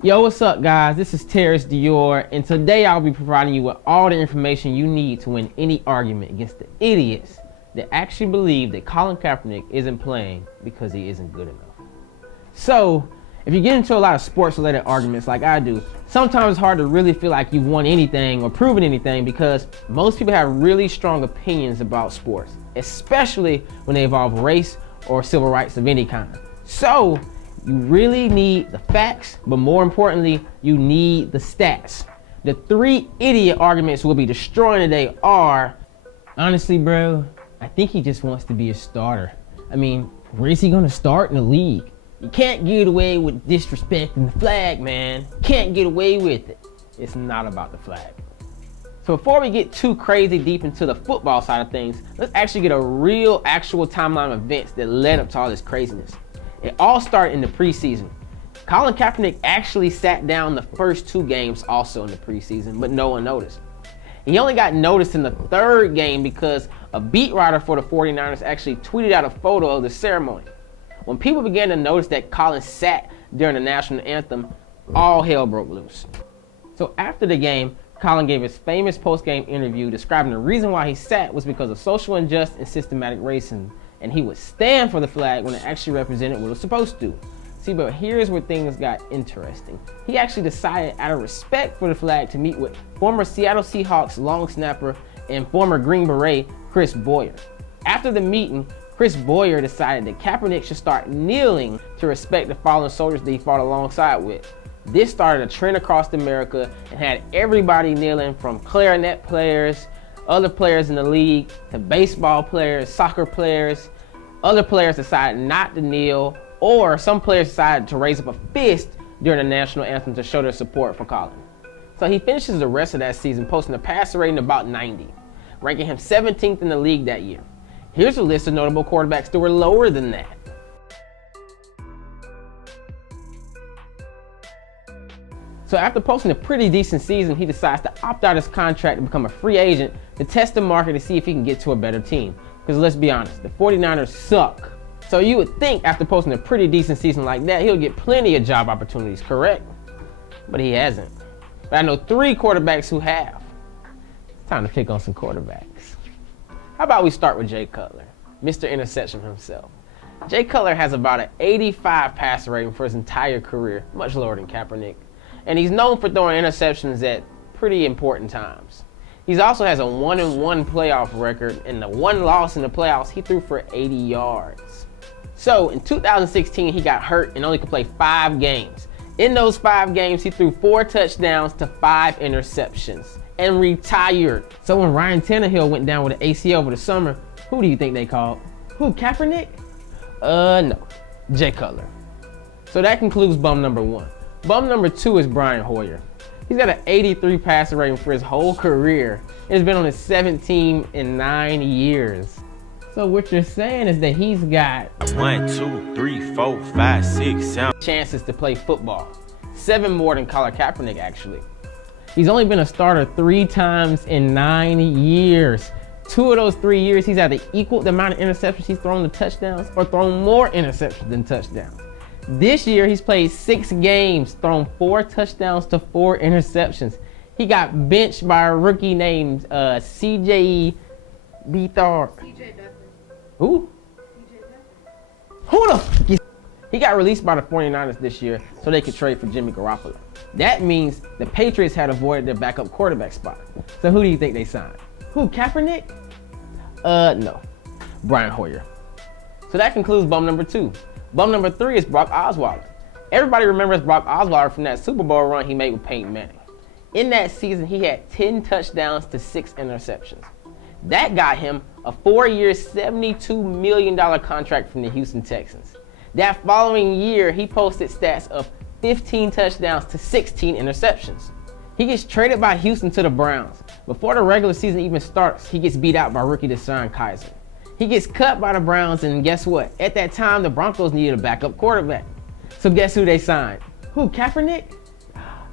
Yo, what's up guys? This is Terrence Dior, and today I'll be providing you with all the information you need to win any argument against the idiots that actually believe that Colin Kaepernick isn't playing because he isn't good enough. So, if you get into a lot of sports-related arguments like I do, sometimes it's hard to really feel like you've won anything or proven anything because most people have really strong opinions about sports, especially when they involve race or civil rights of any kind. So, you really need the facts, but more importantly, you need the stats. The three idiot arguments we'll be destroying today are, honestly, bro, I think he just wants to be a starter. I mean, where is he gonna start in the league? You can't get away with disrespecting the flag, man. You can't get away with it. It's not about the flag. So before we get too crazy deep into the football side of things, let's actually get a real, actual timeline of events that led up to all this craziness. It all started in the preseason. Colin Kaepernick actually sat down the first two games also in the preseason, but no one noticed. He only got noticed in the third game because a beat writer for the 49ers actually tweeted out a photo of the ceremony. When people began to notice that Colin sat during the national anthem, all hell broke loose. So after the game, Colin gave his famous post-game interview describing the reason why he sat was because of social injustice and systematic racism, and he would stand for the flag when it actually represented what it was supposed to. See, but here's where things got interesting. He actually decided, out of respect for the flag, to meet with former Seattle Seahawks long snapper and former Green Beret, Chris Boyer. After the meeting, Chris Boyer decided that Kaepernick should start kneeling to respect the fallen soldiers that he fought alongside with. This started a trend across America and had everybody kneeling, from clarinet players, other players in the league, to baseball players, soccer players. Other players decided not to kneel, or some players decided to raise up a fist during the national anthem to show their support for Colin. So he finishes the rest of that season posting a passer rating of about 90, ranking him 17th in the league that year. Here's a list of notable quarterbacks that were lower than that. So after posting a pretty decent season, he decides to opt out his contract and become a free agent to test the market to see if he can get to a better team. Because let's be honest, the 49ers suck. So you would think after posting a pretty decent season like that, he'll get plenty of job opportunities, correct? But he hasn't. But I know three quarterbacks who have. It's time to pick on some quarterbacks. How about we start with Jay Cutler, Mr. Interception himself. Jay Cutler has about an 85 passer rating for his entire career, much lower than Kaepernick. And he's known for throwing interceptions at pretty important times. He also has a 1-1 playoff record, and the one loss in the playoffs, he threw for 80 yards. So in 2016, he got hurt and only could play 5 games. In those 5 games, he threw 4 touchdowns to 5 interceptions and retired. So when Ryan Tannehill went down with an ACL over the summer, who do you think they called? Who, Kaepernick? No, Jay Cutler. So that concludes bum number 1. Bum number 2 is Brian Hoyer. He's got an 83 passer rating for his whole career and has been on his 7th team in 9 years. So what you're saying is that he's got 1, 2, 3, 4, 5, 6, 7 chances to play football. 7 more than Colin Kaepernick, actually. He's only been a starter 3 times in 9 years. 2 of those 3 years, he's either equaled the amount of interceptions he's thrown to touchdowns or thrown more interceptions than touchdowns. This year, he's played 6 games, thrown 4 touchdowns to 4 interceptions. He got benched by a rookie named C.J. Beathard. C.J. Beathard. Who? C.J. Beathard. Who the f*** is? He got released by the 49ers this year so they could trade for Jimmy Garoppolo. That means the Patriots had avoided their backup quarterback spot. So who do you think they signed? Who, Kaepernick? No, Brian Hoyer. So that concludes bum number 2. Bum number 3 is Brock Osweiler. Everybody remembers Brock Osweiler from that Super Bowl run he made with Peyton Manning. In that season, he had 10 touchdowns to 6 interceptions. That got him a 4-year, $72 million contract from the Houston Texans. That following year, he posted stats of 15 touchdowns to 16 interceptions. He gets traded by Houston to the Browns. Before the regular season even starts, he gets beat out by rookie DeSean Kaiser. He gets cut by the Browns, and guess what? At that time, the Broncos needed a backup quarterback. So guess who they signed? Who, Kaepernick?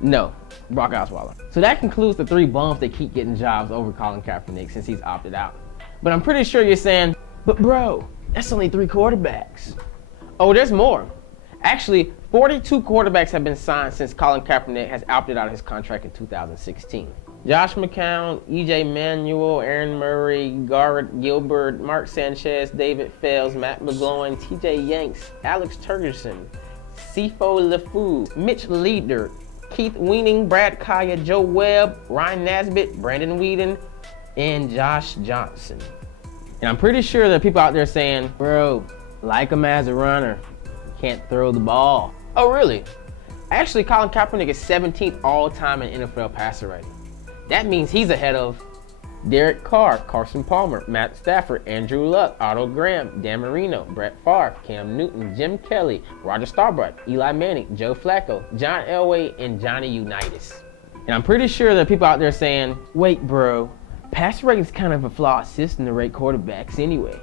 No, Brock Osweiler. So that concludes the 3 bums that keep getting jobs over Colin Kaepernick since he's opted out. But I'm pretty sure you're saying, but bro, that's only 3 quarterbacks. Oh, there's more. Actually, 42 quarterbacks have been signed since Colin Kaepernick has opted out of his contract in 2016. Josh McCown, E.J. Manuel, Aaron Murray, Garrett Gilbert, Mark Sanchez, David Fales, Matt McGloin, T.J. Yanks, Alex Turgerson, Sifo LeFou, Mitch Leader, Keith Weening, Brad Kaya, Joe Webb, Ryan Nesbitt, Brandon Whedon, and Josh Johnson. And I'm pretty sure there are people out there saying, bro, like him as a runner, can't throw the ball. Oh, really? Actually, Colin Kaepernick is 17th all-time in NFL passer rating. That means he's ahead of Derek Carr, Carson Palmer, Matt Stafford, Andrew Luck, Otto Graham, Dan Marino, Brett Favre, Cam Newton, Jim Kelly, Roger Staubach, Eli Manning, Joe Flacco, John Elway, and Johnny Unitas. And I'm pretty sure there are people out there saying, wait, bro, passer rating is kind of a flawed system to rate quarterbacks anyway.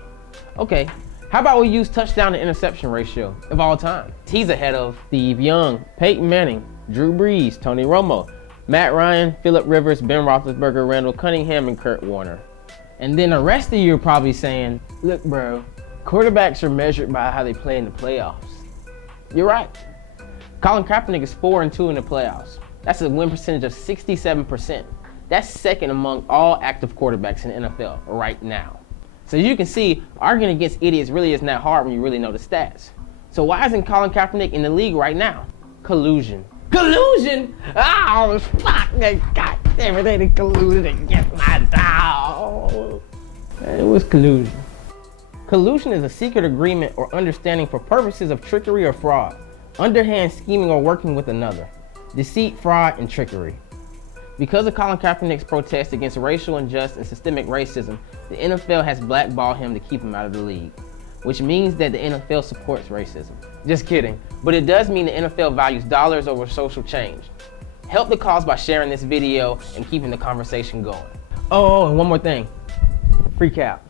Okay. How about we use touchdown to interception ratio of all time? He's ahead of Steve Young, Peyton Manning, Drew Brees, Tony Romo, Matt Ryan, Phillip Rivers, Ben Roethlisberger, Randall Cunningham, and Kurt Warner. And then the rest of you are probably saying, look, bro, quarterbacks are measured by how they play in the playoffs. You're right. Colin Kaepernick is 4-2 in the playoffs. That's a win percentage of 67%. That's second among all active quarterbacks in the NFL right now. So as you can see, arguing against idiots really isn't that hard when you really know the stats. So why isn't Colin Kaepernick in the league right now? Collusion. Collusion? Oh, fuck, God damn it, they colluded against my dog. It was collusion. Collusion is a secret agreement or understanding for purposes of trickery or fraud, underhand scheming or working with another, deceit, fraud, and trickery. Because of Colin Kaepernick's protest against racial injustice and systemic racism, the NFL has blackballed him to keep him out of the league, which means that the NFL supports racism. Just kidding, but it does mean the NFL values dollars over social change. Help the cause by sharing this video and keeping the conversation going. Oh, and one more thing, free Kap.